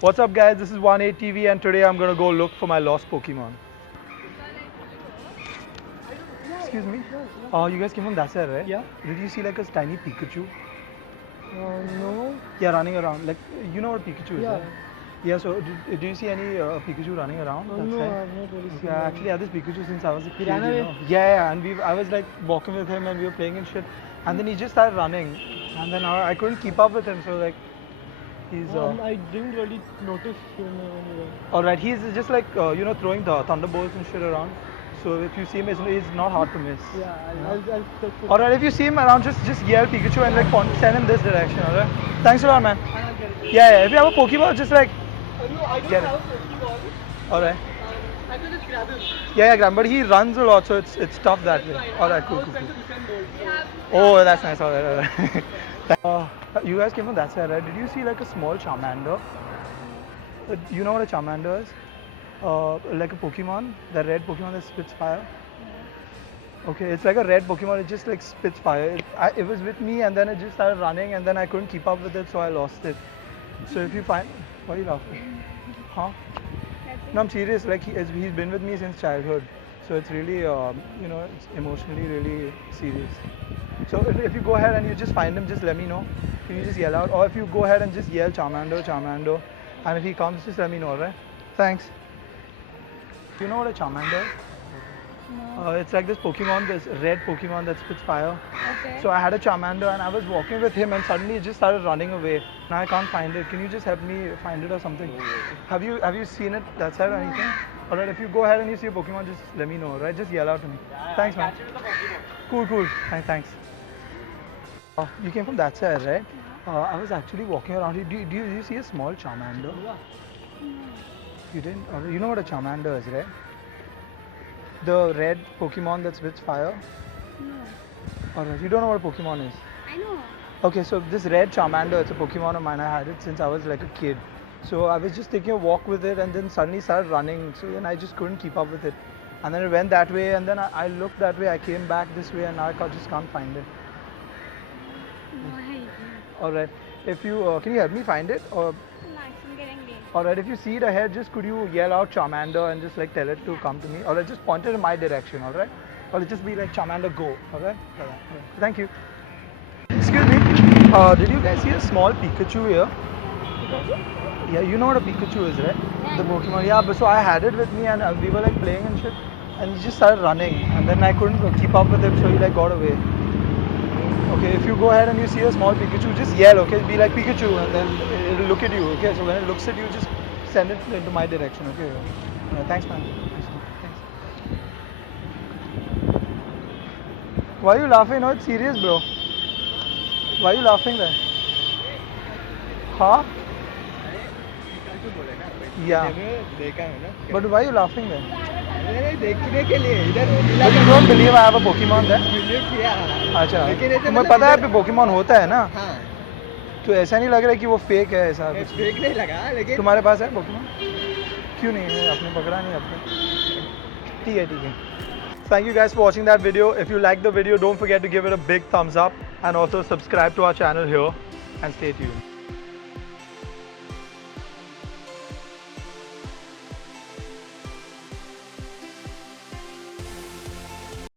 What's up guys, this is 18 TV and today I'm gonna go look for my lost Pokemon. Excuse me? You guys came from that side, right? Yeah. Did you see like a tiny Pikachu? No. Yeah, running around. Like, you know what Pikachu is, Yeah. right? Yeah, so do you see any Pikachu running around? that No, side? I've not really seen Okay, I actually had this Pikachu since I was a He kid, ran you away? know. Yeah, and I was like walking with him and we were playing and shit. And then he just started running. And then I couldn't keep up with him, so like, he's... I didn't really notice him when you were. Alright, he's just like, you know, throwing the thunderbolts and shit around. So if you see him, he's not hard to miss. Yeah, I'll search for Alright, if you see him around, just yell Pikachu and like send him this direction, alright? Thanks a lot, man. And I'll get it. Yeah, if you have a Pokeball, just like, No, I don't Get it. have a Pokeball. alright. I can just grab him. Yeah, grab, but he runs a lot, so it's tough that way. Alright, cool, I was cool, trying cool. to defend Bolt. Oh, that's nice, alright. You guys came from that side, right? Did you see like a small Charmander? You know what a Charmander is? Like a Pokemon, the red Pokemon that spits fire. Okay, it's like a red Pokemon, it just like spits fire. It was with me and then it just started running and then I couldn't keep up with it, so I lost it. So if you find... Why are you laughing? Huh? No, I'm serious, like he's been with me since childhood. So it's really, you know, it's emotionally really serious. So if you go ahead and you just find him, just let me know. Can you just yell out? Or if you go ahead and just yell Charmander, Charmander. And if he comes, just let me know, alright? Thanks. You know what a Charmander is? No. It's like this Pokemon, this red Pokemon that spits fire. Okay. So I had a Charmander and I was walking with him and suddenly it just started running away. Now I can't find it. Can you just help me find it or something? Have you seen it that side or anything? Alright, if you go ahead and you see a Pokemon, just let me know, alright? Just yell out to me. Thanks, man. Cool. Thanks. You came from that side, right? I was actually walking around here. Do you see a small Charmander? You didn't? You know what a Charmander is, right? The red Pokemon that spits fire? No. Alright, you don't know what a Pokemon is? I know. Okay, so this red Charmander, it's a Pokemon of mine. I had it since I was like a kid. So I was just taking a walk with it and then suddenly started running. So then I just couldn't keep up with it. And then it went that way and then I looked that way. I came back this way and now I just can't find it. Why? Alright, if you, can you help me find it? Or Nice, I'm getting late. alright, if you see it ahead, just could you yell out Charmander and just like tell it to come to me? Alright, just point it in my direction, alright? Or just be like Charmander go, alright? Alright. Thank you. Excuse me, did you guys see a small Pikachu here? Yeah, you know what a Pikachu is, right? Yeah. The Pokemon. Yeah, but so I had it with me and we were like playing and shit, and he just started running, and then I couldn't keep up with him, so he like got away. Okay, if you go ahead and you see a small Pikachu, just yell, okay? Be like Pikachu, and then it'll look at you, okay? So when it looks at you, just send it into my direction, okay? Thanks, man. Thanks. Why are you laughing? No, it's serious, bro. Why are you laughing then? Huh? Yeah. देखा है ना But why are you laughing then? मैंने देखने के लिए इधर But you don't believe I have a Pokemon then? Believe किया अच्छा. लेकिन ऐसे तुम्हें मतलब पता है इधर- पे Pokemon होता है ना? हाँ तो ऐसा नहीं लग रहा है कि वो फेक है ऐसा कुछ? फेक नहीं लगा लेकिन तुम्हारे पास है Pokemon? क्यों नहीं है? आपने पकड़ा नहीं आपने? ठीक है. Thank you guys for watching that video. If you liked the video, don't forget to give it a big thumbs up and also subscribe to our channel here and stay tuned.